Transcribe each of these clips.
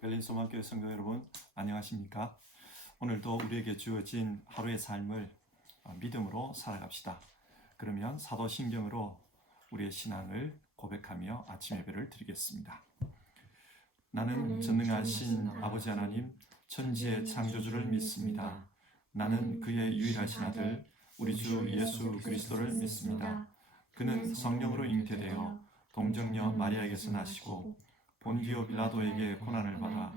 벨린 소망교회 성도 여러분, 안녕하십니까? 오늘도 우리에게 주어진 하루의 삶을 믿음으로 살아갑시다. 그러면 사도신경으로 우리의 신앙을 고백하며 아침 예배를 드리겠습니다. 나는 전능하신 아버지 하나님, 천지의 창조주를 믿습니다. 나는 그의 유일하신 아들, 우리 주 예수 그리스도를 믿습니다. 그는 성령으로 잉태되어 동정녀 마리아에게서 나시고 본디오 빌라도에게 고난을 받아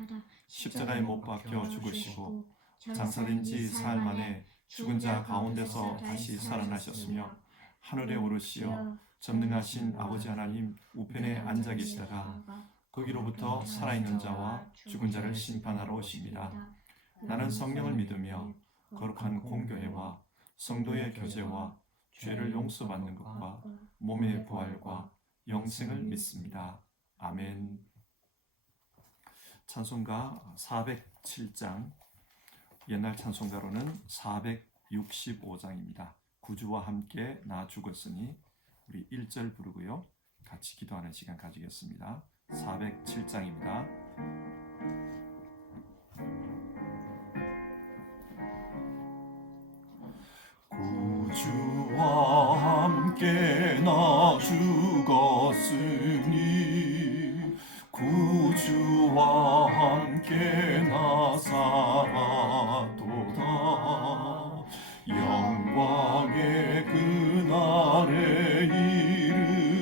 십자가에 못 박혀 죽으시고 장사된 지 사흘 만에 죽은 자 가운데서 다시 살아나셨으며 하늘에 오르시어 전능하신 아버지 하나님 우편에 앉아 계시다가 거기로부터 살아있는 자와 죽은 자를 심판하러 오십니다. 나는 성령을 믿으며 거룩한 공교회와 성도의 교제와 죄를 용서받는 것과 몸의 부활과 영생을 믿습니다. 아멘. 찬송가 407장, 옛날 찬송가로는 465장입니다. 구주와 함께 나 죽었으니 우리 1절 부르고요. 같이 기도하는 시간 가지겠습니다. 407장입니다. 구주와 함께 나 죽었으니 구주와 함께 나 살았도다. 영광의 그날에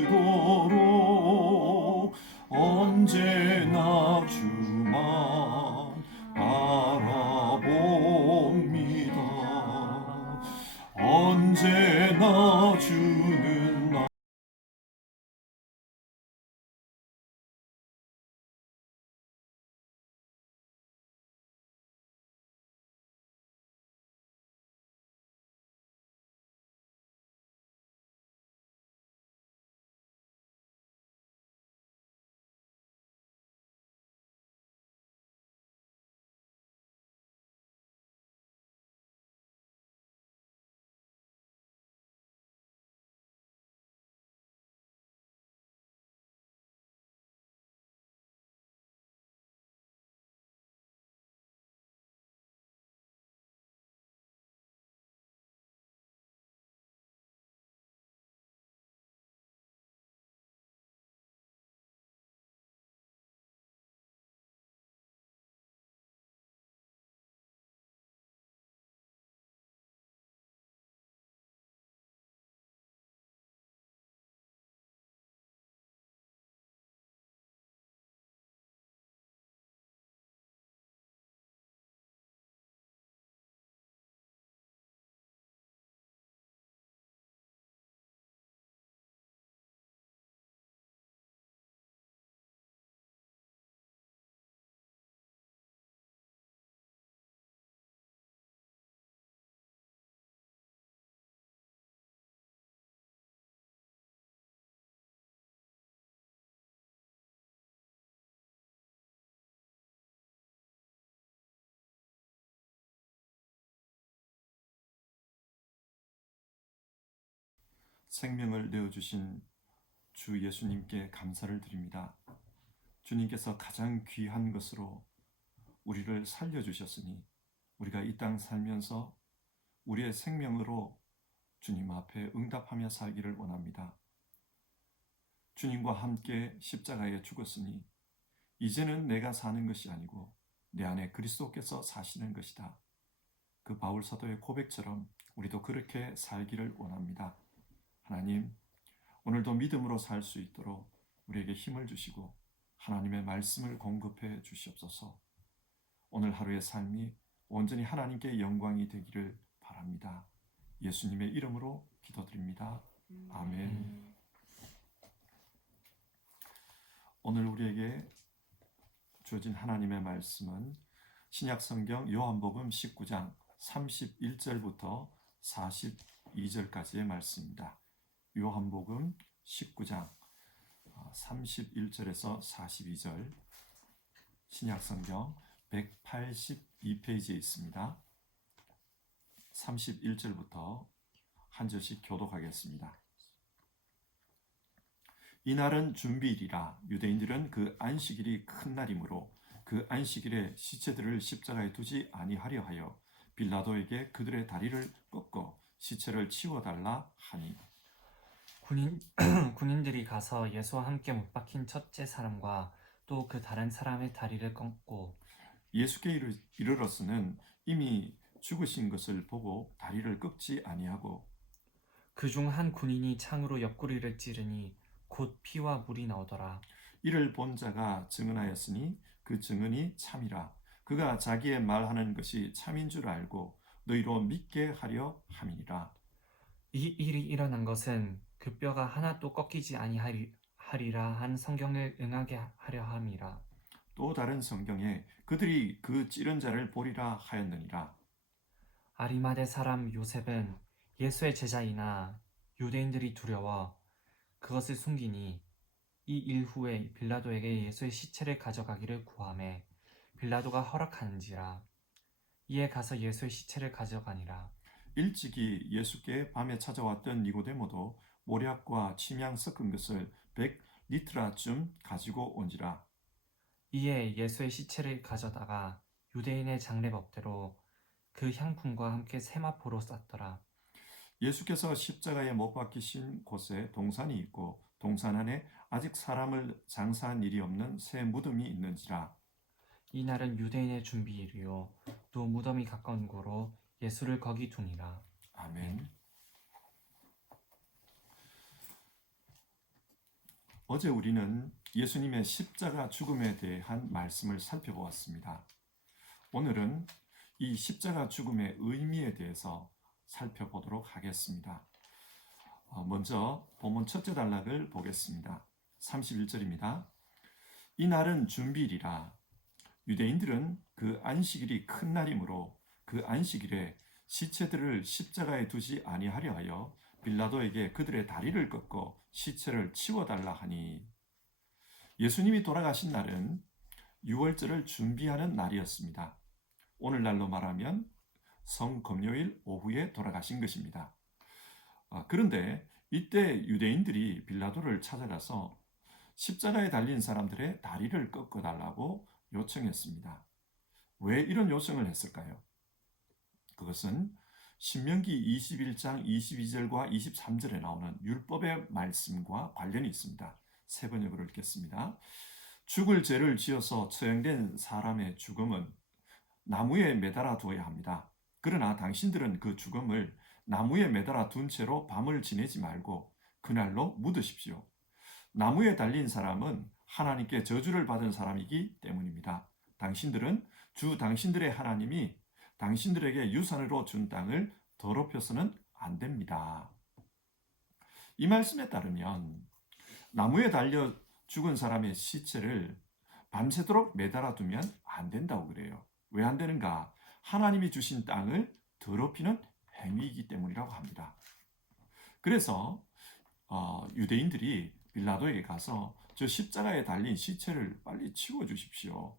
이르도록 언제나 주만 바라봅니다. 언제나 주는 나 생명을 내어주신 주 예수님께 감사를 드립니다. 주님께서 가장 귀한 것으로 우리를 살려주셨으니 우리가 이 땅 살면서 우리의 생명으로 주님 앞에 응답하며 살기를 원합니다. 주님과 함께 십자가에 죽었으니 이제는 내가 사는 것이 아니고 내 안에 그리스도께서 사시는 것이다. 그 바울 사도의 고백처럼 우리도 그렇게 살기를 원합니다. 하나님, 오늘도 믿음으로 살 수 있도록 우리에게 힘을 주시고 하나님의 말씀을 공급해 주시옵소서. 오늘 하루의 삶이 온전히 하나님께 영광이 되기를 바랍니다. 예수님의 이름으로 기도드립니다. 아멘. 오늘 우리에게 주어진 하나님의 말씀은 신약성경 요한복음 19장 31절부터 42절까지의 말씀입니다. 요한복음 19장 31절에서 42절, 신약성경 182페이지에 있습니다. 31절부터 한 절씩 교독하겠습니다. 이날은 준비일이라 유대인들은 그 안식일이 큰 날이므로 그 안식일에 시체들을 십자가에 두지 아니하려 하여 빌라도에게 그들의 다리를 꺾어 시체를 치워달라 하니. 군인들이 가서 예수와 함께 못 박힌 첫째 사람과 또 그 다른 사람의 다리를 꺾고 예수께 이르러서는 이미 죽으신 것을 보고 다리를 꺾지 아니하고 그중 한 군인이 창으로 옆구리를 찌르니 곧 피와 물이 나오더라. 이를 본 자가 증언하였으니 그 증언이 참이라. 그가 자기의 말하는 것이 참인 줄 알고 너희로 믿게 하려 함이니라. 이 일이 일어난 것은 그 뼈가 하나도 꺾이지 아니하리라 한 성경을 응하게 하려 함이라. 또 다른 성경에 그들이 그 찌른 자를 보리라 하였느니라. 아리마대 사람 요셉은 예수의 제자이나 유대인들이 두려워 그것을 숨기니 이 일 후에 빌라도에게 예수의 시체를 가져가기를 구하매 빌라도가 허락하는지라. 이에 가서 예수의 시체를 가져가니라. 일찍이 예수께 밤에 찾아왔던 니고데모도 모략과 침향 섞은 것을 100리트라쯤 가지고 온지라. 이에 예수의 시체를 가져다가 유대인의 장례법대로 그 향품과 함께 세마포로 쌌더라. 예수께서 십자가에 못 박히신 곳에 동산이 있고 동산 안에 아직 사람을 장사한 일이 없는 새 무덤이 있는지라. 이날은 유대인의 준비일이요 또 무덤이 가까운 고로 예수를 거기 두니라. 아멘. 어제 우리는 예수님의 십자가 죽음에 대한 말씀을 살펴보았습니다. 오늘은 이 십자가 죽음의 의미에 대해서 살펴보도록 하겠습니다. 먼저 본문 첫째 단락을 보겠습니다. 31절입니다. 이 날은 준비일이라. 유대인들은 그 안식일이 큰 날이므로 그 안식일에 시체들을 십자가에 두지 아니하려 하여 빌라도에게 그들의 다리를 꺾어 시체를 치워달라 하니. 예수님이 돌아가신 날은 유월절을 준비하는 날이었습니다. 오늘날로 말하면 성금요일 오후에 돌아가신 것입니다. 그런데 이때 유대인들이 빌라도를 찾아가서 십자가에 달린 사람들의 다리를 꺾어달라고 요청했습니다. 왜 이런 요청을 했을까요? 그것은 신명기 21장 22절과 23절에 나오는 율법의 말씀과 관련이 있습니다. 세 번역으로 읽겠습니다. 죽을 죄를 지어서 처형된 사람의 죽음은 나무에 매달아 두어야 합니다. 그러나 당신들은 그 죽음을 나무에 매달아 둔 채로 밤을 지내지 말고 그날로 묻으십시오. 나무에 달린 사람은 하나님께 저주를 받은 사람이기 때문입니다. 당신들은 주 당신들의 하나님이 당신들에게 유산으로 준 땅을 더럽혀서는 안 됩니다. 이 말씀에 따르면 나무에 달려 죽은 사람의 시체를 밤새도록 매달아 두면 안 된다고 그래요. 왜 안 되는가? 하나님이 주신 땅을 더럽히는 행위이기 때문이라고 합니다. 그래서 유대인들이 빌라도에게 가서 저 십자가에 달린 시체를 빨리 치워 주십시오.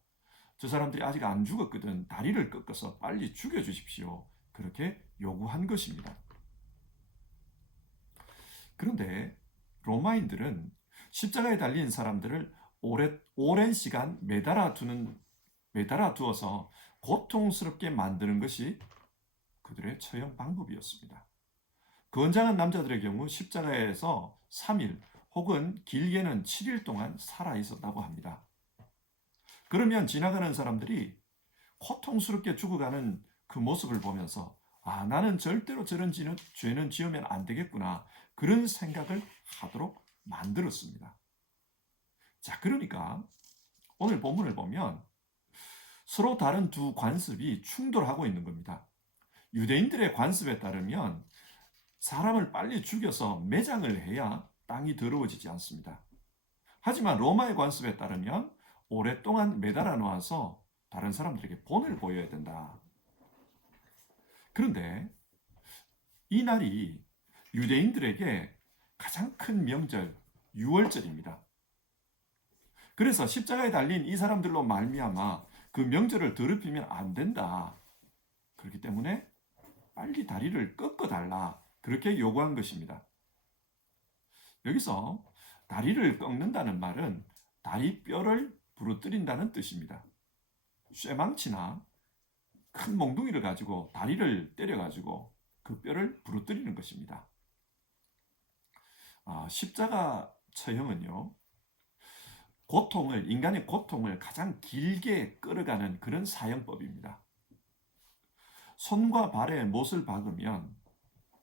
저 사람들이 아직 안 죽었거든. 다리를 꺾어서 빨리 죽여 주십시오. 그렇게 요구한 것입니다. 그런데 로마인들은 십자가에 달린 사람들을 오랜 시간 매달아 두어서 고통스럽게 만드는 것이 그들의 처형 방법이었습니다. 건장한 남자들의 경우 십자가에서 3일 혹은 길게는 7일 동안 살아 있었다고 합니다. 그러면 지나가는 사람들이 고통스럽게 죽어가는 그 모습을 보면서 나는 절대로 저런 죄는 지으면 안 되겠구나, 그런 생각을 하도록 만들었습니다. 자, 그러니까 오늘 본문을 보면 서로 다른 두 관습이 충돌하고 있는 겁니다. 유대인들의 관습에 따르면 사람을 빨리 죽여서 매장을 해야 땅이 더러워지지 않습니다. 하지만 로마의 관습에 따르면 오랫동안 매달아 놓아서 다른 사람들에게 본을 보여야 된다. 그런데 이 날이 유대인들에게 가장 큰 명절 유월절입니다. 그래서 십자가에 달린 이 사람들로 말미암아 그 명절을 더럽히면 안 된다. 그렇기 때문에 빨리 다리를 꺾어달라, 그렇게 요구한 것입니다. 여기서 다리를 꺾는다는 말은 다리 뼈를 부러뜨린다는 뜻입니다. 쇠망치나 큰 몽둥이를 가지고 다리를 때려가지고 그 뼈를 부러뜨리는 것입니다. 십자가 처형은요, 인간의 고통을 가장 길게 끌어가는 그런 사형법입니다. 손과 발에 못을 박으면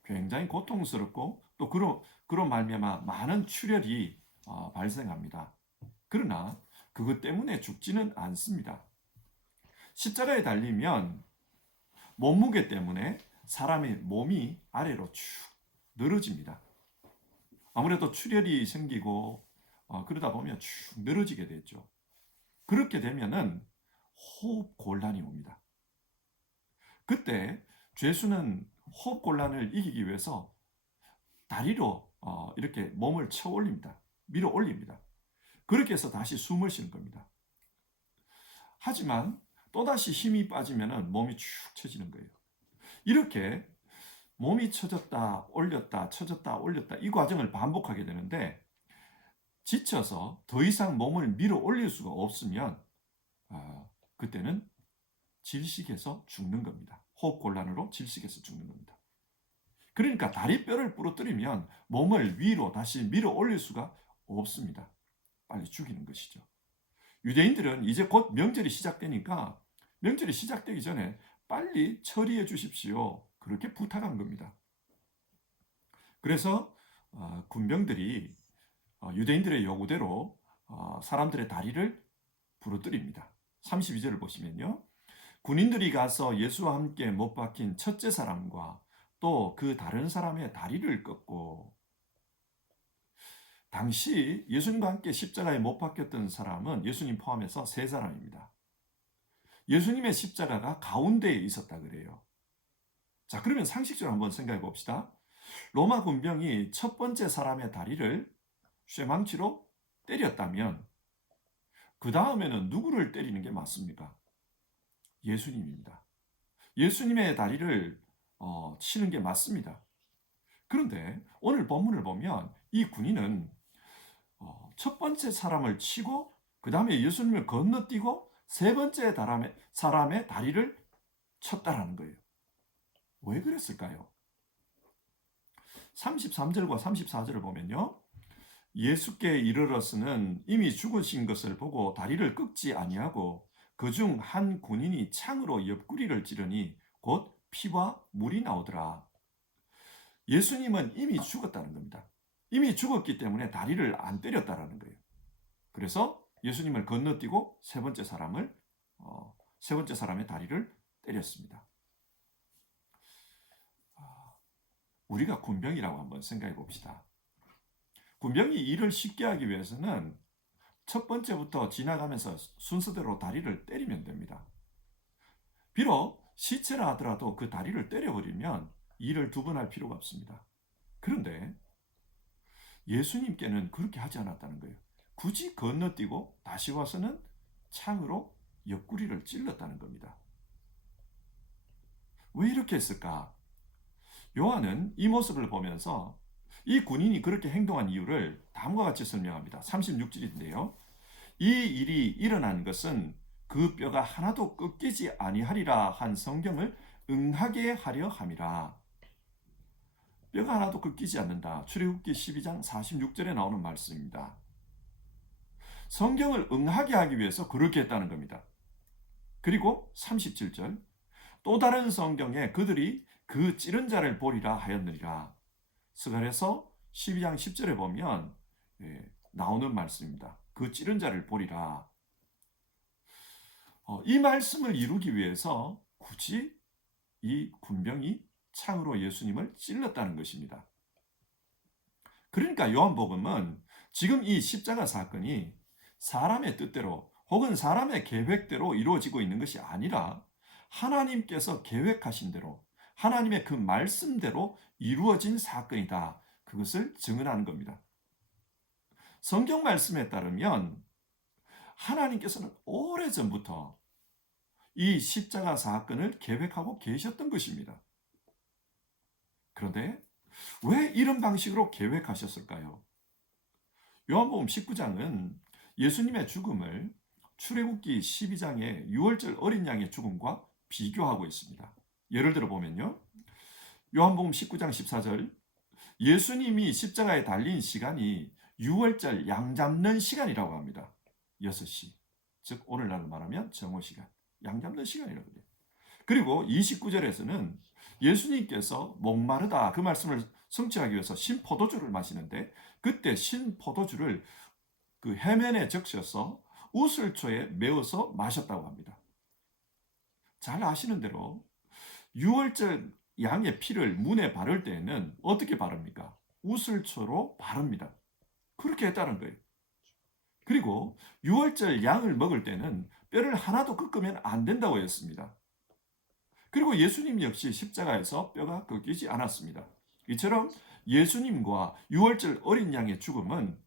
굉장히 고통스럽고 또 그로 말미암아 많은 출혈이 발생합니다. 그러나 그것 때문에 죽지는 않습니다. 십자가에 달리면 몸무게 때문에 사람의 몸이 아래로 쭉 늘어집니다. 아무래도 출혈이 생기고 그러다 보면 쭉 늘어지게 되죠. 그렇게 되면은 호흡 곤란이 옵니다. 그때 죄수는 호흡 곤란을 이기기 위해서 다리로 이렇게 몸을 쳐 올립니다. 밀어 올립니다. 그렇게 해서 다시 숨을 쉬는 겁니다. 하지만 또다시 힘이 빠지면 몸이 축 처지는 거예요. 이렇게 몸이 처졌다 올렸다 처졌다 올렸다 이 과정을 반복하게 되는데 지쳐서 더 이상 몸을 밀어 올릴 수가 없으면 그때는 질식해서 죽는 겁니다. 호흡곤란으로 질식해서 죽는 겁니다. 그러니까 다리뼈를 부러뜨리면 몸을 위로 다시 밀어 올릴 수가 없습니다. 빨리 죽이는 것이죠. 유대인들은 이제 곧 명절이 시작되니까 명절이 시작되기 전에 빨리 처리해 주십시오. 그렇게 부탁한 겁니다. 그래서 군병들이 유대인들의 요구대로 사람들의 다리를 부러뜨립니다. 32절을 보시면요. 군인들이 가서 예수와 함께 못 박힌 첫째 사람과 또 그 다른 사람의 다리를 꺾고, 당시 예수님과 함께 십자가에 못 박혔던 사람은 예수님 포함해서 세 사람입니다. 예수님의 십자가가 가운데에 있었다 그래요. 자, 그러면 상식적으로 한번 생각해 봅시다. 로마 군병이 첫 번째 사람의 다리를 쇠망치로 때렸다면 그 다음에는 누구를 때리는 게 맞습니까? 예수님입니다. 예수님의 다리를 치는 게 맞습니다. 그런데 오늘 본문을 보면 이 군인은 첫 번째 사람을 치고 그 다음에 예수님을 건너뛰고 세 번째 사람의 다리를 쳤다라는 거예요. 왜 그랬을까요? 33절과 34절을 보면요. 예수께 이르러서는 이미 죽으신 것을 보고 다리를 꺾지 아니하고 그중 한 군인이 창으로 옆구리를 찌르니 곧 피와 물이 나오더라. 예수님은 이미 죽었다는 겁니다. 이미 죽었기 때문에 다리를 안 때렸다라는 거예요. 그래서 예수님을 건너뛰고 세 번째 사람의 다리를 때렸습니다. 우리가 군병이라고 한번 생각해 봅시다. 군병이 일을 쉽게 하기 위해서는 첫 번째부터 지나가면서 순서대로 다리를 때리면 됩니다. 비록 시체라 하더라도 그 다리를 때려버리면 일을 두 번 할 필요가 없습니다. 그런데 예수님께는 그렇게 하지 않았다는 거예요. 굳이 건너뛰고 다시 와서는 창으로 옆구리를 찔렀다는 겁니다. 왜 이렇게 했을까? 요한은 이 모습을 보면서 이 군인이 그렇게 행동한 이유를 다음과 같이 설명합니다. 36절인데요. 이 일이 일어난 것은 그 뼈가 하나도 꺾이지 아니하리라 한 성경을 응하게 하려 함이라. 뼈가 하나도 꺾이지 않는다. 출애굽기 12장 46절에 나오는 말씀입니다. 성경을 응하게 하기 위해서 그렇게 했다는 겁니다. 그리고 37절 또 다른 성경에 그들이 그 찌른 자를 보리라 하였느니라. 스가랴서 12장 10절에 보면 나오는 말씀입니다. 그 찌른 자를 보리라. 이 말씀을 이루기 위해서 굳이 이 군병이 창으로 예수님을 찔렀다는 것입니다. 그러니까 요한복음은 지금 이 십자가 사건이 사람의 뜻대로 혹은 사람의 계획대로 이루어지고 있는 것이 아니라 하나님께서 계획하신 대로 하나님의 그 말씀대로 이루어진 사건이다. 그것을 증언하는 겁니다. 성경 말씀에 따르면 하나님께서는 오래전부터 이 십자가 사건을 계획하고 계셨던 것입니다. 그런데 왜 이런 방식으로 계획하셨을까요? 요한복음 19장은 예수님의 죽음을 출애굽기 12장의 유월절 어린 양의 죽음과 비교하고 있습니다. 예를 들어 보면요. 요한복음 19장 14절 예수님이 십자가에 달린 시간이 유월절 양 잡는 시간이라고 합니다. 6시. 즉 오늘날로 말하면 정오시간. 양 잡는 시간이라고 해요. 그리고 29절에서는 예수님께서 목마르다 그 말씀을 성취하기 위해서 신포도주를 마시는데 그때 신포도주를 그 해면에 적셔서 우슬초에 메어서 마셨다고 합니다. 잘 아시는 대로 유월절 양의 피를 문에 바를 때에는 어떻게 바릅니까? 우슬초로 바릅니다. 그렇게 했다는 거예요. 그리고 유월절 양을 먹을 때는 뼈를 하나도 꺾으면 안 된다고 했습니다. 그리고 예수님 역시 십자가에서 뼈가 꺾이지 않았습니다. 이처럼 예수님과 유월절 어린 양의 죽음은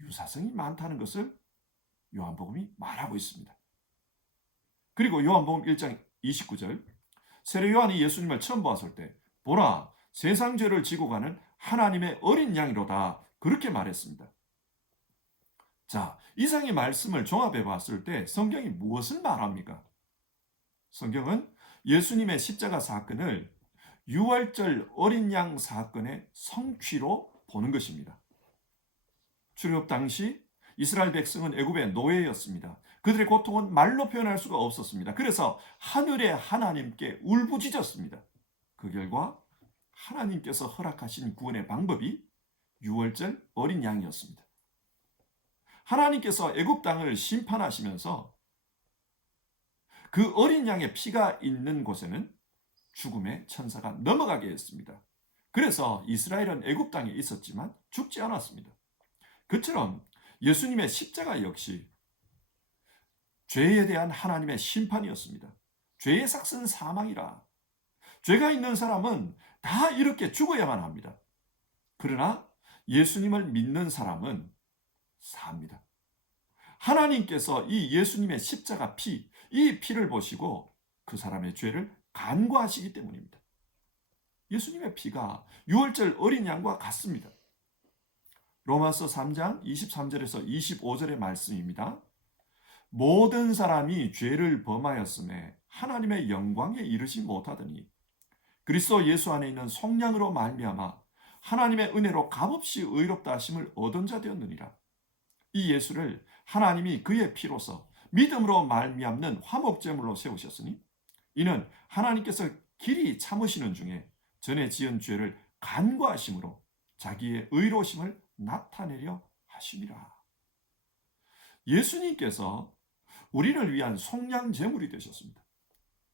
유사성이 많다는 것을 요한복음이 말하고 있습니다. 그리고 요한복음 1장 29절 세례 요한이 예수님을 처음 보았을 때 보라 세상 죄를 지고 가는 하나님의 어린 양이로다 그렇게 말했습니다. 자, 이상의 말씀을 종합해 봤을 때 성경이 무엇을 말합니까? 성경은 예수님의 십자가 사건을 유월절 어린 양 사건의 성취로 보는 것입니다. 출애굽 당시 이스라엘 백성은 애굽의 노예였습니다. 그들의 고통은 말로 표현할 수가 없었습니다. 그래서 하늘의 하나님께 울부짖었습니다. 그 결과 하나님께서 허락하신 구원의 방법이 유월절 어린 양이었습니다. 하나님께서 애굽 땅을 심판하시면서 그 어린 양의 피가 있는 곳에는 죽음의 천사가 넘어가게 했습니다. 그래서 이스라엘은 애굽 땅에 있었지만 죽지 않았습니다. 그처럼 예수님의 십자가 역시 죄에 대한 하나님의 심판이었습니다. 죄의 삭은 사망이라. 죄가 있는 사람은 다 이렇게 죽어야만 합니다. 그러나 예수님을 믿는 사람은 삽니다. 하나님께서 이 예수님의 십자가 피, 이 피를 보시고 그 사람의 죄를 간과하시기 때문입니다. 예수님의 피가 유월절 어린 양과 같습니다. 로마서 3장 23절에서 25절의 말씀입니다. 모든 사람이 죄를 범하였음에 하나님의 영광에 이르지 못하더니 그리스도 예수 안에 있는 속량으로 말미암아 하나님의 은혜로 값없이 의롭다 하심을 얻은 자 되었느니라. 이 예수를 하나님이 그의 피로서 믿음으로 말미암는 화목제물로 세우셨으니 이는 하나님께서 길이 참으시는 중에 전에 지은 죄를 간과하심으로 자기의 의로우심을 나타내려 하심이라. 예수님께서 우리를 위한 속량제물이 되셨습니다.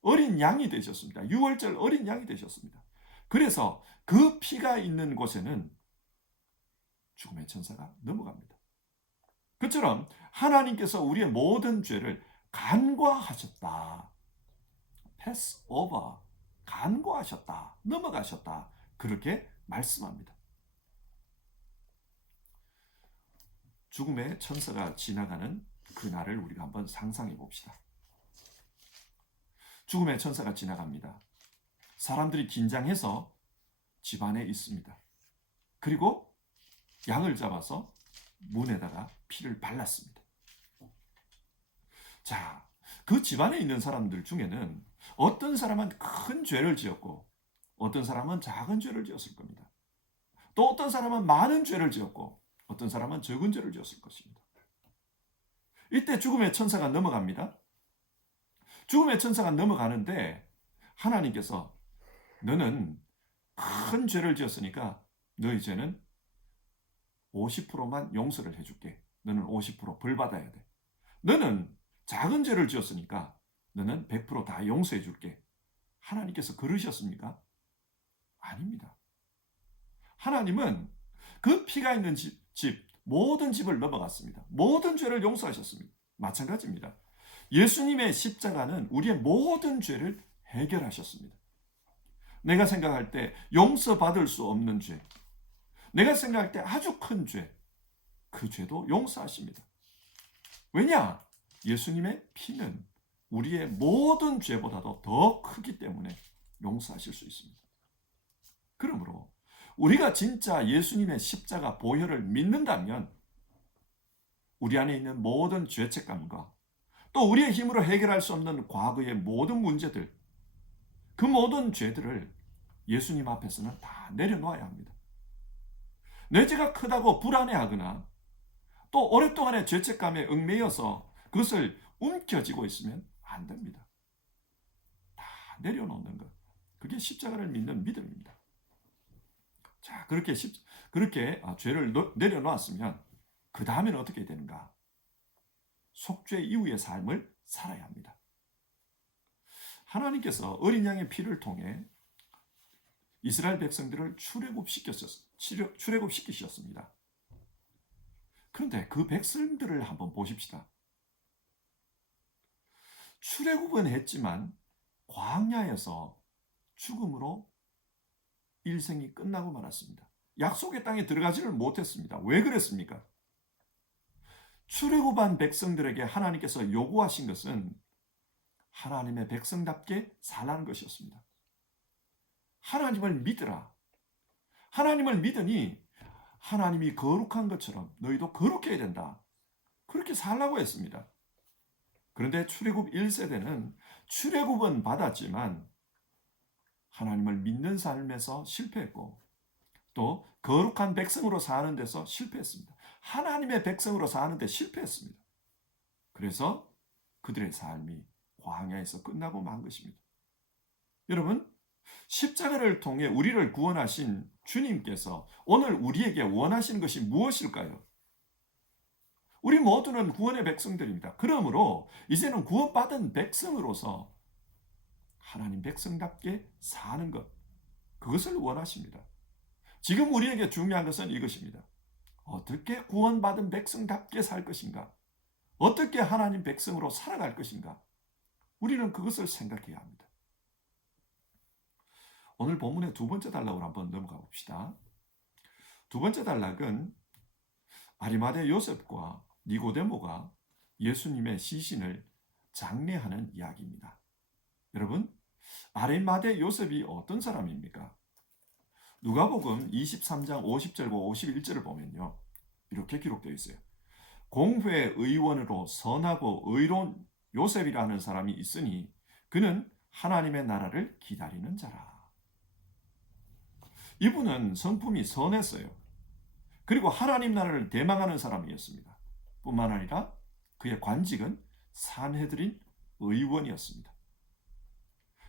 어린 양이 되셨습니다. 유월절 어린 양이 되셨습니다. 그래서 그 피가 있는 곳에는 죽음의 천사가 넘어갑니다. 그처럼 하나님께서 우리의 모든 죄를 간과하셨다. 패스 오버, 간과하셨다. 넘어가셨다. 그렇게 말씀합니다. 죽음의 천사가 지나가는 그날을 우리가 한번 상상해 봅시다. 죽음의 천사가 지나갑니다. 사람들이 긴장해서 집 안에 있습니다. 그리고 양을 잡아서 문에다가 피를 발랐습니다. 자, 그 집안에 있는 사람들 중에는 어떤 사람은 큰 죄를 지었고 어떤 사람은 작은 죄를 지었을 겁니다. 또 어떤 사람은 많은 죄를 지었고 어떤 사람은 적은 죄를 지었을 것입니다. 이때 죽음의 천사가 넘어갑니다. 죽음의 천사가 넘어가는데 하나님께서 너는 큰 죄를 지었으니까 너의 죄는 50%만 용서를 해줄게. 너는 50%벌 받아야 돼. 너는 작은 죄를 지었으니까 너는 100%다 용서해 줄게. 하나님께서 그러셨습니까? 아닙니다. 하나님은 그 피가 있는 집, 모든 집을 넘어갔습니다. 모든 죄를 용서하셨습니다. 마찬가지입니다. 예수님의 십자가는 우리의 모든 죄를 해결하셨습니다. 내가 생각할 때 용서받을 수 없는 죄, 내가 생각할 때 아주 큰 죄, 그 죄도 용서하십니다. 왜냐? 예수님의 피는 우리의 모든 죄보다도 더 크기 때문에 용서하실 수 있습니다. 그러므로 우리가 진짜 예수님의 십자가 보혈을 믿는다면 우리 안에 있는 모든 죄책감과 또 우리의 힘으로 해결할 수 없는 과거의 모든 문제들, 그 모든 죄들을 예수님 앞에서는 다 내려놓아야 합니다. 뇌재가 크다고 불안해하거나 또 오랫동안의 죄책감에 얽매여서 그것을 움켜쥐고 있으면 안 됩니다. 다 내려놓는 것. 그게 십자가를 믿는 믿음입니다. 자, 그렇게 죄를 내려놓았으면 그 다음에는 어떻게 되는가? 속죄 이후의 삶을 살아야 합니다. 하나님께서 어린 양의 피를 통해 이스라엘 백성들을 출애굽시키셨습니다. 그런데 그 백성들을 한번 보십시다. 출애굽은 했지만 광야에서 죽음으로 일생이 끝나고 말았습니다. 약속의 땅에 들어가지를 못했습니다. 왜 그랬습니까? 출애굽한 백성들에게 하나님께서 요구하신 것은 하나님의 백성답게 살라는 것이었습니다. 하나님을 믿으라. 하나님을 믿으니 하나님이 거룩한 것처럼 너희도 거룩해야 된다. 그렇게 살라고 했습니다. 그런데 출애굽 1세대는 출애굽은 받았지만 하나님을 믿는 삶에서 실패했고 또 거룩한 백성으로 사는 데서 실패했습니다. 하나님의 백성으로 사는 데 실패했습니다. 그래서 그들의 삶이 광야에서 끝나고 만 것입니다. 여러분, 십자가를 통해 우리를 구원하신 주님께서 오늘 우리에게 원하시는 것이 무엇일까요? 우리 모두는 구원의 백성들입니다. 그러므로 이제는 구원받은 백성으로서 하나님 백성답게 사는 것, 그것을 원하십니다. 지금 우리에게 중요한 것은 이것입니다. 어떻게 구원받은 백성답게 살 것인가? 어떻게 하나님 백성으로 살아갈 것인가? 우리는 그것을 생각해야 합니다. 오늘 본문의 두 번째 단락으로 한번 넘어가 봅시다. 두 번째 단락은 아리마대 요셉과 니고데모가 예수님의 시신을 장례하는 이야기입니다. 여러분, 아리마대 요셉이 어떤 사람입니까? 누가복음 23장 50절과 51절을 보면요, 이렇게 기록되어 있어요. 공회 의원으로 선하고 의로운 요셉이라는 사람이 있으니 그는 하나님의 나라를 기다리는 자라. 이분은 성품이 선했어요. 그리고 하나님 나라를 대망하는 사람이었습니다. 뿐만 아니라 그의 관직은 산헤드린 의원이었습니다.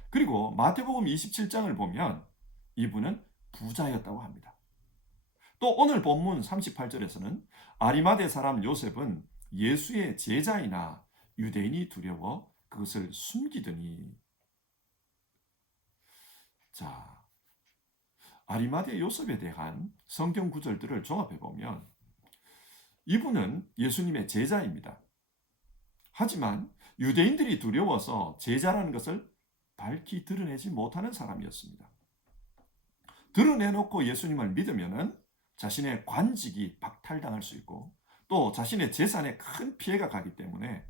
그리고 마태복음 27장을 보면 이분은 부자였다고 합니다. 또 오늘 본문 38절에서는 아리마대 사람 요셉은 예수의 제자이나 유대인이 두려워 그것을 숨기더니, 자, 아리마대 요셉에 대한 성경 구절들을 종합해 보면 이분은 예수님의 제자입니다. 하지만 유대인들이 두려워서 제자라는 것을 밝히 드러내지 못하는 사람이었습니다. 드러내놓고 예수님을 믿으면은 자신의 관직이 박탈당할 수 있고 또 자신의 재산에 큰 피해가 가기 때문에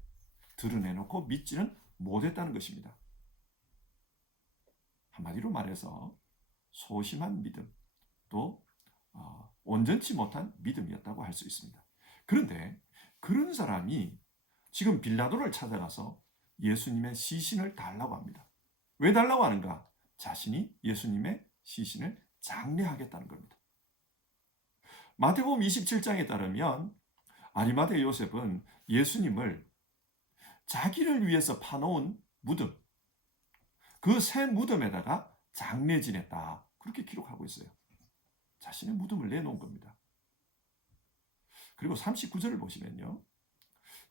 드러내놓고 믿지는 못했다는 것입니다. 한마디로 말해서 소심한 믿음, 또 온전치 못한 믿음이었다고 할 수 있습니다. 그런데 그런 사람이 지금 빌라도를 찾아가서 예수님의 시신을 달라고 합니다. 왜 달라고 하는가? 자신이 예수님의 시신을 장례하겠다는 겁니다. 마태복음 27장에 따르면 아리마대 요셉은 예수님을 자기를 위해서 파놓은 무덤, 그 새 무덤에다가 장례 지냈다, 그렇게 기록하고 있어요. 자신의 무덤을 내놓은 겁니다. 그리고 39절을 보시면요,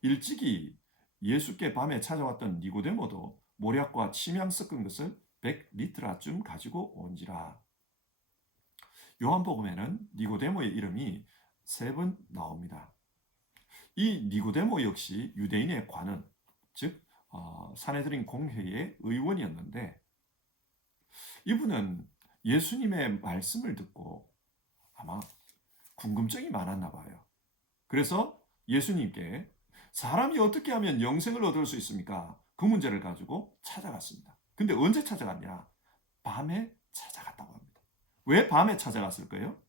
일찍이 예수께 밤에 찾아왔던 니고데모도 모략과 침향 섞은 것을 100리트라쯤 가지고 온지라. 요한복음에는 니고데모의 이름이 3번 나옵니다. 이 니고데모 역시 유대인의 관원, 즉 산헤드린 공회의 의원이었는데 이분은 예수님의 말씀을 듣고 아마 궁금증이 많았나 봐요. 그래서 예수님께 사람이 어떻게 하면 영생을 얻을 수 있습니까? 그 문제를 가지고 찾아갔습니다. 근데 언제 찾아갔냐? 밤에 찾아갔다고 합니다. 왜 밤에 찾아갔을까요?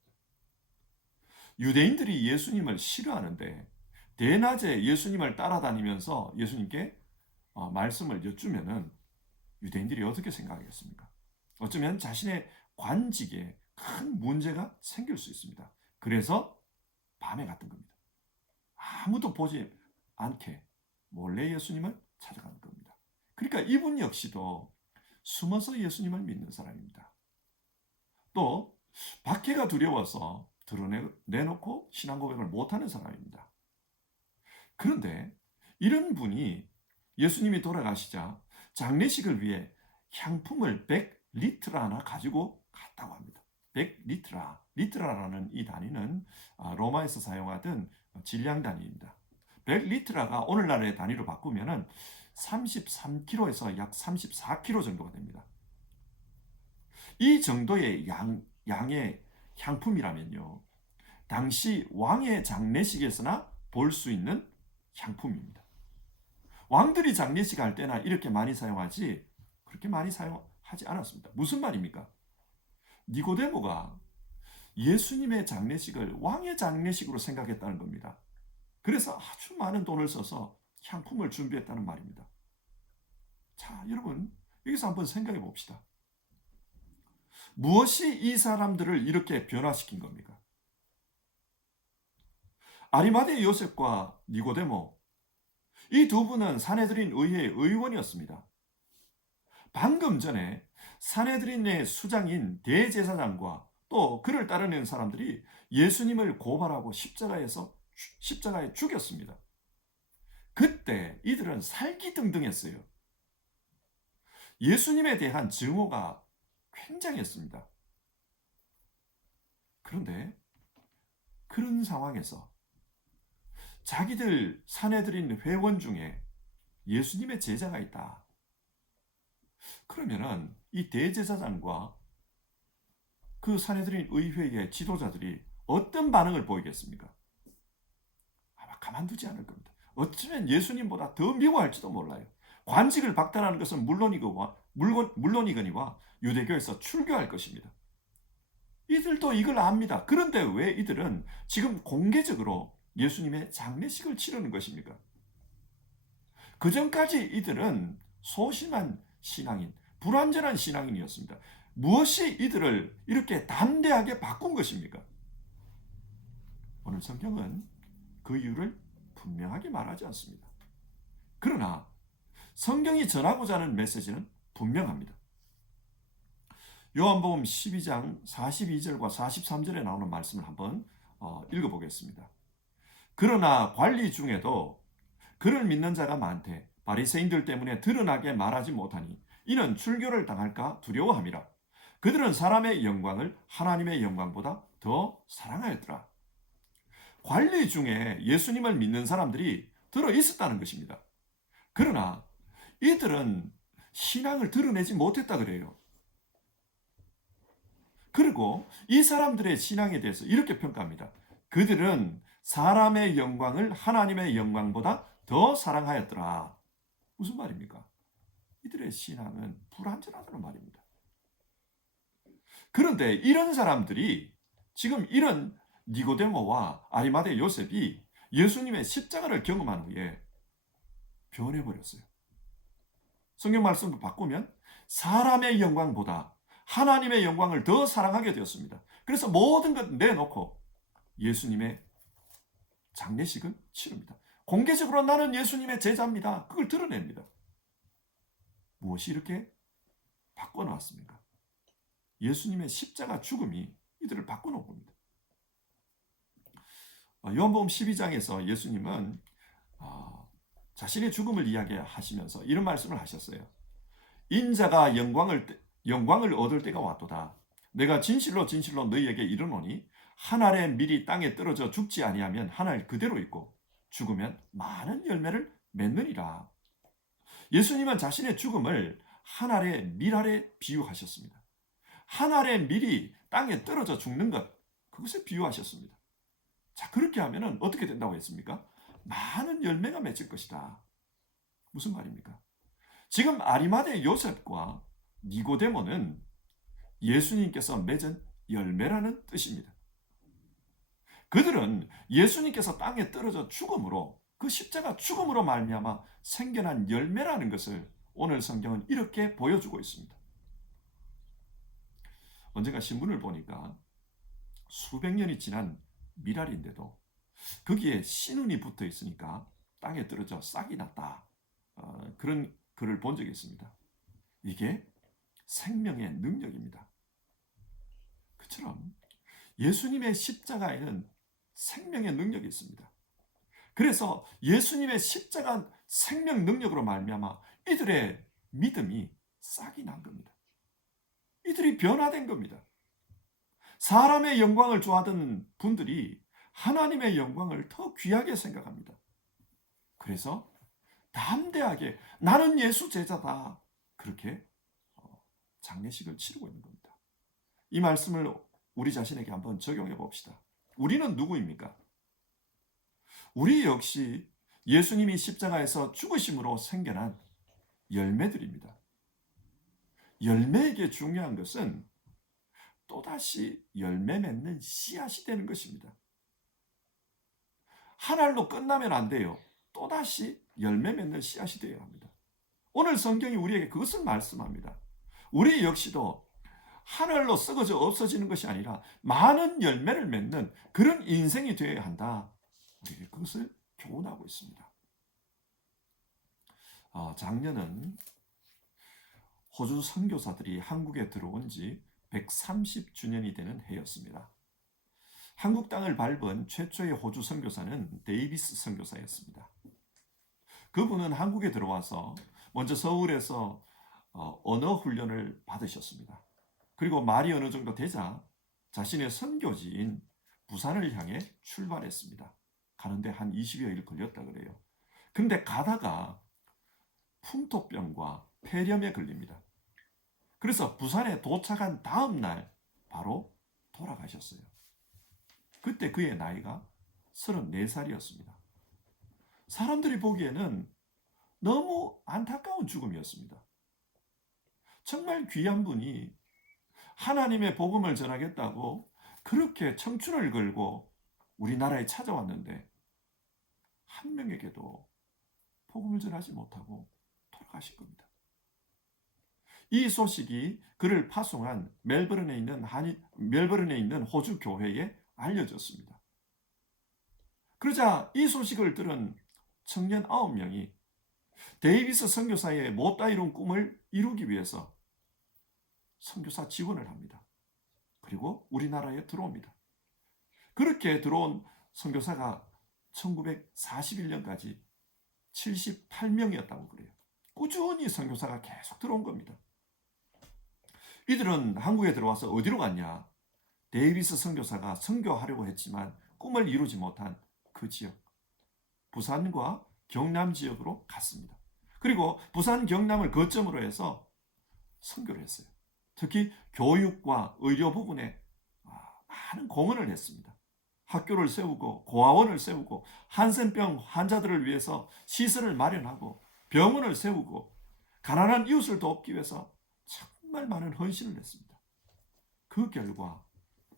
유대인들이 예수님을 싫어하는데 대낮에 예수님을 따라다니면서 예수님께 말씀을 여쭈면은 유대인들이 어떻게 생각하겠습니까? 어쩌면 자신의 관직에 큰 문제가 생길 수 있습니다. 그래서 밤에 갔던 겁니다. 아무도 보지 않게 몰래 예수님을 찾아간 겁니다. 그러니까 이분 역시도 숨어서 예수님을 믿는 사람입니다. 또 박해가 두려워서 드러내놓고 신앙 고백을 못하는 사람입니다. 그런데 이런 분이 예수님이 돌아가시자 장례식을 위해 향품을 100리트라나 가지고 갔다고 합니다. 100리트라. 리트라라는 이 단위는 로마에서 사용하던 질량 단위입니다. 100리트라가 오늘날의 단위로 바꾸면 33kg에서 약 34kg 정도가 됩니다. 이 정도의 양의 향품이라면요, 당시 왕의 장례식에서나 볼 수 있는 향품입니다. 왕들이 장례식 할 때나 이렇게 많이 사용하지 그렇게 많이 사용하지 않았습니다. 무슨 말입니까? 니고데모가 예수님의 장례식을 왕의 장례식으로 생각했다는 겁니다. 그래서 아주 많은 돈을 써서 향품을 준비했다는 말입니다. 자, 여러분, 여기서 한번 생각해 봅시다. 무엇이 이 사람들을 이렇게 변화시킨 겁니까? 아리마대 요셉과 니고데모, 이 두 분은 사내들인 의회의 의원이었습니다. 방금 전에 사내들인의 수장인 대제사장과 또 그를 따르는 사람들이 예수님을 고발하고 십자가에 죽였습니다. 그때 이들은 살기등등했어요. 예수님에 대한 증오가 굉장했습니다. 그런데 그런 상황에서 자기들 사내들인 회원 중에 예수님의 제자가 있다. 그러면은 이 대제사장과 그 사내들인 의회의 지도자들이 어떤 반응을 보이겠습니까? 아마 가만두지 않을 겁니다. 어쩌면 예수님보다 더 미워할지도 몰라요. 관직을 박탈하는 것은 물론이거니와 유대교에서 출교할 것입니다. 이들도 이걸 압니다. 그런데 왜 이들은 지금 공개적으로 예수님의 장례식을 치르는 것입니까? 그 전까지 이들은 소심한 신앙인, 불완전한 신앙인이었습니다. 무엇이 이들을 이렇게 담대하게 바꾼 것입니까? 오늘 성경은 그 이유를 분명하게 말하지 않습니다. 그러나 성경이 전하고자 하는 메시지는 분명합니다. 요한복음 12장 42절과 43절에 나오는 말씀을 한번 읽어보겠습니다. 그러나 관리 중에도 그를 믿는 자가 많되 바리새인들 때문에 드러나게 말하지 못하니 이는 출교를 당할까 두려워함이라. 그들은 사람의 영광을 하나님의 영광보다 더 사랑하였더라. 관리 중에 예수님을 믿는 사람들이 들어 있었다는 것입니다. 그러나 이들은 신앙을 드러내지 못했다 그래요. 그리고 이 사람들의 신앙에 대해서 이렇게 평가합니다. 그들은 사람의 영광을 하나님의 영광보다 더 사랑하였더라. 무슨 말입니까? 이들의 신앙은 불완전하다는 말입니다. 그런데 이런 사람들이 지금 이런 니고데모와 아리마대 요셉이 예수님의 십자가를 경험한 후에 변해버렸어요. 성경 말씀을 바꾸면 사람의 영광보다 하나님의 영광을 더 사랑하게 되었습니다. 그래서 모든 것 내놓고 예수님의 장례식을 치릅니다. 공개적으로 나는 예수님의 제자입니다. 그걸 드러냅니다. 무엇이 이렇게 바꿔놨습니까? 예수님의 십자가 죽음이 이들을 바꿔놓은 겁니다. 요한복음 12장에서 예수님은 자신의 죽음을 이야기하시면서 이런 말씀을 하셨어요. 인자가 영광을 얻을 때가 왔도다. 내가 진실로 진실로 너희에게 이르노니 한 알의 밀이 땅에 떨어져 죽지 아니하면 한 알 그대로 있고 죽으면 많은 열매를 맺느니라. 예수님은 자신의 죽음을 한 알의 밀 아래 비유하셨습니다. 한 알의 밀이 땅에 떨어져 죽는 것, 그것에 비유하셨습니다. 자, 그렇게 하면 어떻게 된다고 했습니까? 많은 열매가 맺을 것이다. 무슨 말입니까? 지금 아리마대 요셉과 니고데모는 예수님께서 맺은 열매라는 뜻입니다. 그들은 예수님께서 땅에 떨어져 죽음으로 그 십자가 죽음으로 말미암아 생겨난 열매라는 것을 오늘 성경은 이렇게 보여주고 있습니다. 언젠가 신문을 보니까 수백 년이 지난 미랄인데도 거기에 신운이 붙어 있으니까 땅에 떨어져 싹이 났다. 그런 글을 본 적이 있습니다. 이게 생명의 능력입니다. 그처럼 예수님의 십자가에는 생명의 능력이 있습니다. 그래서 예수님의 십자가 생명 능력으로 말미암아 이들의 믿음이 싹이 난 겁니다. 이들이 변화된 겁니다. 사람의 영광을 좋아하던 분들이 하나님의 영광을 더 귀하게 생각합니다. 그래서 담대하게 나는 예수 제자다. 그렇게 장례식을 치르고 있는 겁니다. 이 말씀을 우리 자신에게 한번 적용해 봅시다. 우리는 누구입니까? 우리 역시 예수님이 십자가에서 죽으심으로 생겨난 열매들입니다. 열매에게 중요한 것은 또다시 열매 맺는 씨앗이 되는 것입니다. 한 알로 끝나면 안 돼요. 또다시 열매 맺는 씨앗이 되어야 합니다. 오늘 성경이 우리에게 그것을 말씀합니다. 우리 역시도 한 알로 썩어져 없어지는 것이 아니라 많은 열매를 맺는 그런 인생이 되어야 한다. 우리에게 그것을 교훈하고 있습니다. 작년은 호주 선교사들이 한국에 들어온 지 130주년이 되는 해였습니다. 한국 땅을 밟은 최초의 호주 선교사는 데이비스 선교사였습니다. 그분은 한국에 들어와서 먼저 서울에서 언어 훈련을 받으셨습니다. 그리고 말이 어느 정도 되자 자신의 선교지인 부산을 향해 출발했습니다. 가는데 한 20여일 걸렸다 그래요. 근데 가다가 풍토병과 폐렴에 걸립니다. 그래서 부산에 도착한 다음 날 바로 돌아가셨어요. 그때 그의 나이가 34살이었습니다. 사람들이 보기에는 너무 안타까운 죽음이었습니다. 정말 귀한 분이 하나님의 복음을 전하겠다고 그렇게 청춘을 걸고 우리나라에 찾아왔는데 한 명에게도 복음을 전하지 못하고 돌아가신 겁니다. 이 소식이 그를 파송한 멜버른에 있는 호주 교회에 알려졌습니다. 그러자 이 소식을 들은 청년 9명이 데이비스 선교사의 못다 이룬 꿈을 이루기 위해서 선교사 지원을 합니다. 그리고 우리나라에 들어옵니다. 그렇게 들어온 선교사가 1941년까지 78명이었다고 그래요. 꾸준히 선교사가 계속 들어온 겁니다. 이들은 한국에 들어와서 어디로 갔냐? 데이비스 선교사가 선교하려고 했지만 꿈을 이루지 못한 그 지역, 부산과 경남 지역으로 갔습니다. 그리고 부산, 경남을 거점으로 해서 선교를 했어요. 특히 교육과 의료 부분에 많은 공헌을 했습니다. 학교를 세우고 고아원을 세우고 한센병 환자들을 위해서 시설을 마련하고 병원을 세우고 가난한 이웃을 돕기 위해서 정말 많은 헌신을 했습니다. 그 결과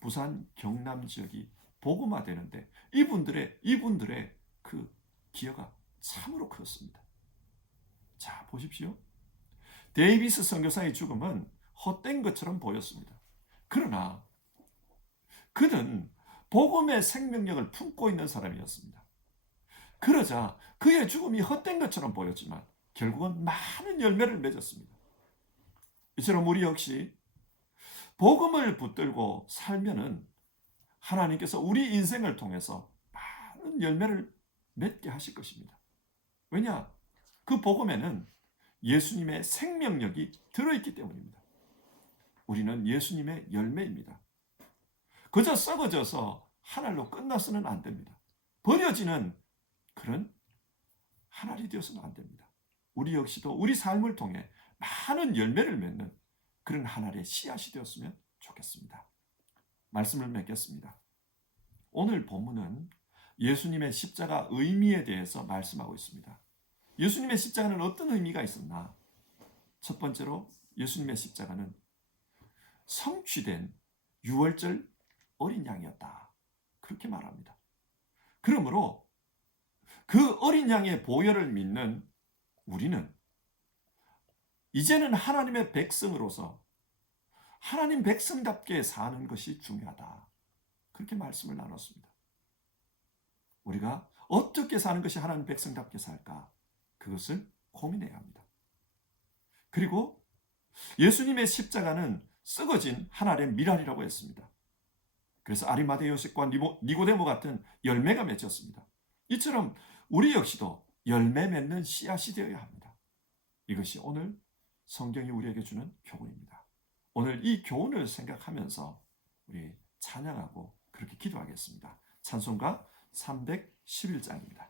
부산, 경남 지역이 복음화되는데 이분들의 그 기여가 참으로 컸습니다. 자, 보십시오. 데이비스 선교사의 죽음은 헛된 것처럼 보였습니다. 그러나 그는 복음의 생명력을 품고 있는 사람이었습니다. 그러자 그의 죽음이 헛된 것처럼 보였지만 결국은 많은 열매를 맺었습니다. 이처럼 우리 역시 복음을 붙들고 살면은 하나님께서 우리 인생을 통해서 많은 열매를 맺게 하실 것입니다. 왜냐? 그 복음에는 예수님의 생명력이 들어있기 때문입니다. 우리는 예수님의 열매입니다. 그저 썩어져서 한 알로 끝나서는 안 됩니다. 버려지는 그런 한 알이 되어서는 안 됩니다. 우리 역시도 우리 삶을 통해 많은 열매를 맺는 그런 한 알의 씨앗이 되었으면 좋겠습니다. 말씀을 맺겠습니다. 오늘 본문은 예수님의 십자가 의미에 대해서 말씀하고 있습니다. 예수님의 십자가는 어떤 의미가 있었나? 첫 번째로 예수님의 십자가는 성취된 유월절 어린 양이었다. 그렇게 말합니다. 그러므로 그 어린 양의 보혈을 믿는 우리는 이제는 하나님의 백성으로서 하나님 백성답게 사는 것이 중요하다. 그렇게 말씀을 나눴습니다. 우리가 어떻게 사는 것이 하나님 백성답게 살까? 그것을 고민해야 합니다. 그리고 예수님의 십자가는 썩어진 하나의 미랄이라고 했습니다. 그래서 아리마대 요셉과 니고데모 같은 열매가 맺혔습니다. 이처럼 우리 역시도 열매 맺는 씨앗이 되어야 합니다. 이것이 오늘 성경이 우리에게 주는 교훈입니다. 오늘 이 교훈을 생각하면서 우리 찬양하고 그렇게 기도하겠습니다. 찬송가 311장입니다.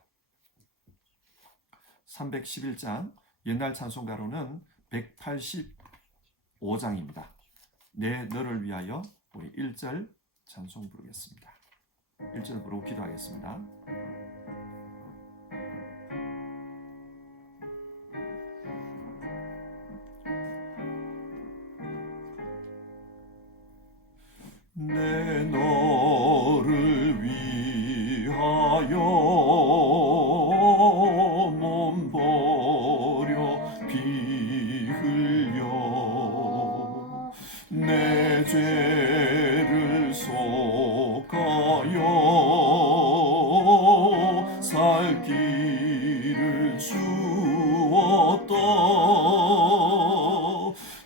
311장 옛날 찬송가로는 185장입니다. 내 너를 위하여 우리 1절 찬송 부르겠습니다. 1절 부르고 기도하겠습니다. 내 너를 위하여 몸 버려 피 흘려 내 죄를 속하여 살 길을 주었다.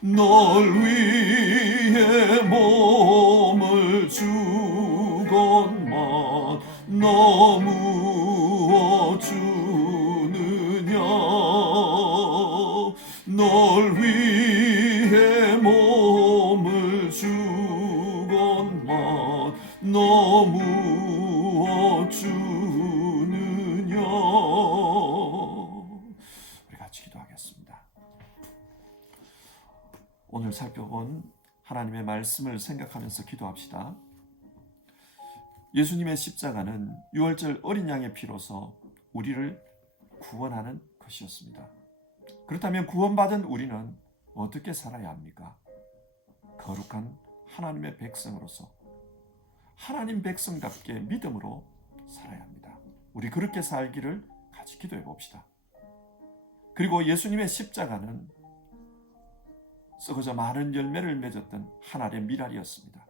널 위해 몸을 주건만 너무 주느냐. 널 위해 몸을 주건만 너무 주느냐. 우리 같이 기도하겠습니다. 오늘 살펴본 하나님의 말씀을 생각하면서 기도합시다. 예수님의 십자가는 유월절 어린 양의 피로서 우리를 구원하는 것이었습니다. 그렇다면 구원받은 우리는 어떻게 살아야 합니까? 거룩한 하나님의 백성으로서 하나님 백성답게 믿음으로 살아야 합니다. 우리 그렇게 살기를 같이 기도해 봅시다. 그리고 예수님의 십자가는 썩어져 많은 열매를 맺었던 하나의 미랄이었습니다.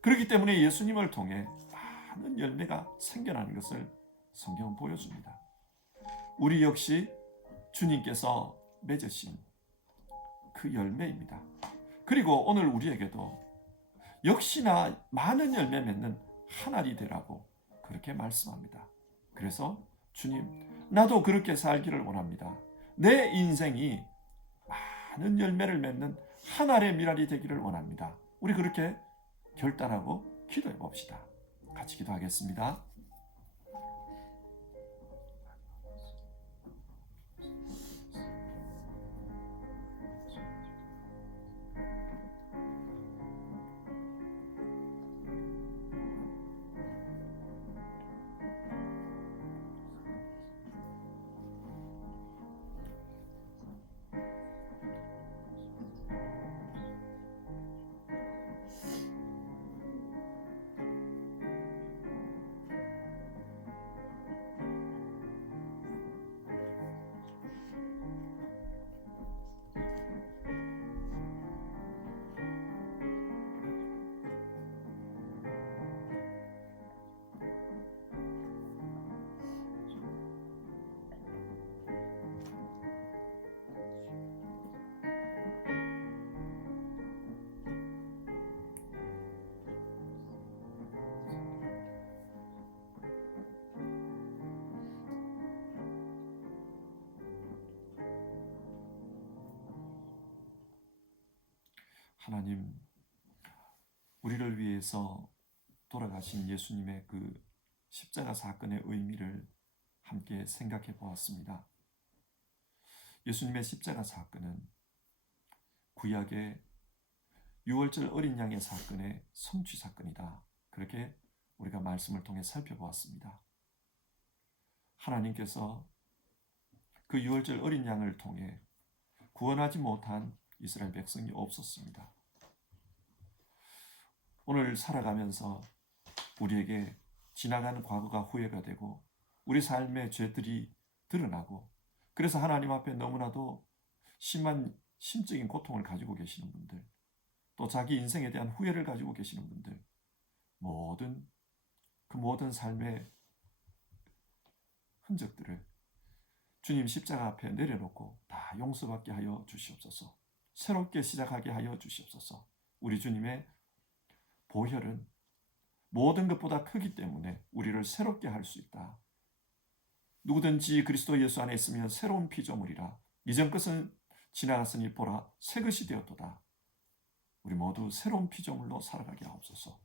그렇기 때문에 예수님을 통해 많은 열매가 생겨나는 것을 성경은 보여줍니다. 우리 역시 주님께서 맺으신 그 열매입니다. 그리고 오늘 우리에게도 역시나 많은 열매 맺는 한 알이 되라고 그렇게 말씀합니다. 그래서 주님, 나도 그렇게 살기를 원합니다. 내 인생이 많은 열매를 맺는 한 알의 미랄이 되기를 원합니다. 우리 그렇게 결단하고 기도해 봅시다. 같이 기도하겠습니다. 하나님, 우리를 위해서 돌아가신 예수님의 그 십자가 사건의 의미를 함께 생각해 보았습니다. 예수님의 십자가 사건은 구약의 유월절 어린 양의 사건의 성취 사건이다. 그렇게 우리가 말씀을 통해 살펴보았습니다. 하나님께서 그 유월절 어린 양을 통해 구원하지 못한 이스라엘 백성이 없었습니다. 오늘 살아가면서 우리에게 지나가는 과거가 후회가 되고 우리 삶의 죄들이 드러나고, 그래서 하나님 앞에 너무나도 심한 심적인 고통을 가지고 계시는 분들, 또 자기 인생에 대한 후회를 가지고 계시는 분들, 모든 삶의 흔적들을 주님 십자가 앞에 내려놓고 다 용서받게 하여 주시옵소서. 새롭게 시작하게 하여 주시옵소서. 우리 주님의 보혈은 모든 것보다 크기 때문에 우리를 새롭게 할 수 있다. 누구든지 그리스도 예수 안에 있으면 새로운 피조물이라. 이전 것은 지나갔으니 보라 새 것이 되었도다. 우리 모두 새로운 피조물로 살아가게 하옵소서.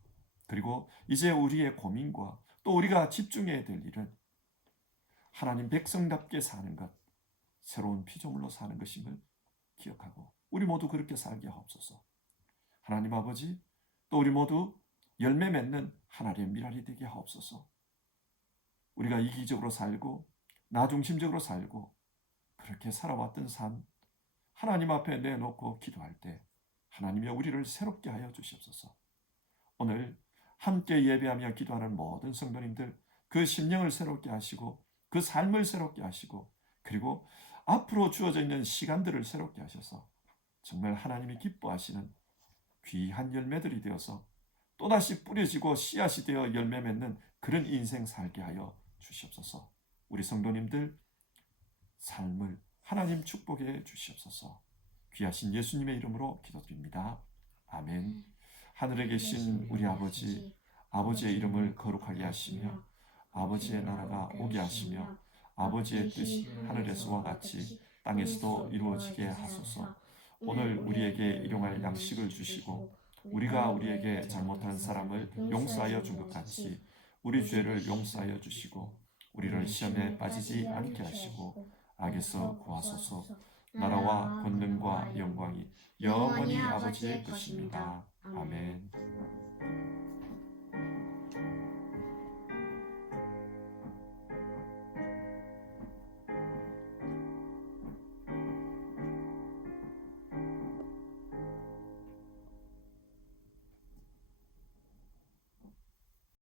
그리고 이제 우리의 고민과 또 우리가 집중해야 될 일은 하나님 백성답게 사는 것, 새로운 피조물로 사는 것임을 기억하고 우리 모두 그렇게 살게 하옵소서. 하나님 아버지, 또 우리 모두 열매 맺는 하나님의 미랄이 되게 하옵소서. 우리가 이기적으로 살고 나 중심적으로 살고 그렇게 살아왔던 삶, 하나님 앞에 내놓고 기도할 때 하나님이 우리를 새롭게 하여 주시옵소서. 오늘 함께 예배하며 기도하는 모든 성도님들, 그 심령을 새롭게 하시고 그 삶을 새롭게 하시고, 그리고 앞으로 주어져 있는 시간들을 새롭게 하셔서 정말 하나님이 기뻐하시는 귀한 열매들이 되어서 또다시 뿌려지고 씨앗이 되어 열매 맺는 그런 인생 살게 하여 주시옵소서. 우리 성도님들 삶을 하나님 축복해 주시옵소서. 귀하신 예수님의 이름으로 기도드립니다. 아멘. 하늘에 계신 우리 아버지, 아버지의 이름을 거룩하게 하시며 아버지의 나라가 오게 하시며 아버지의 뜻이 하늘에서와 같이 땅에서도 이루어지게 하소서. 오늘 우리에게 일용할 양식을 주시고 우리가 우리에게 잘못한 사람을 용서하여 준 것 같이 우리 죄를 용서하여 주시고 우리를 시험에 빠지지 않게 하시고 악에서 구하소서. 나라와 권능과 영광이 영원히 아버지의 것입니다. 아멘.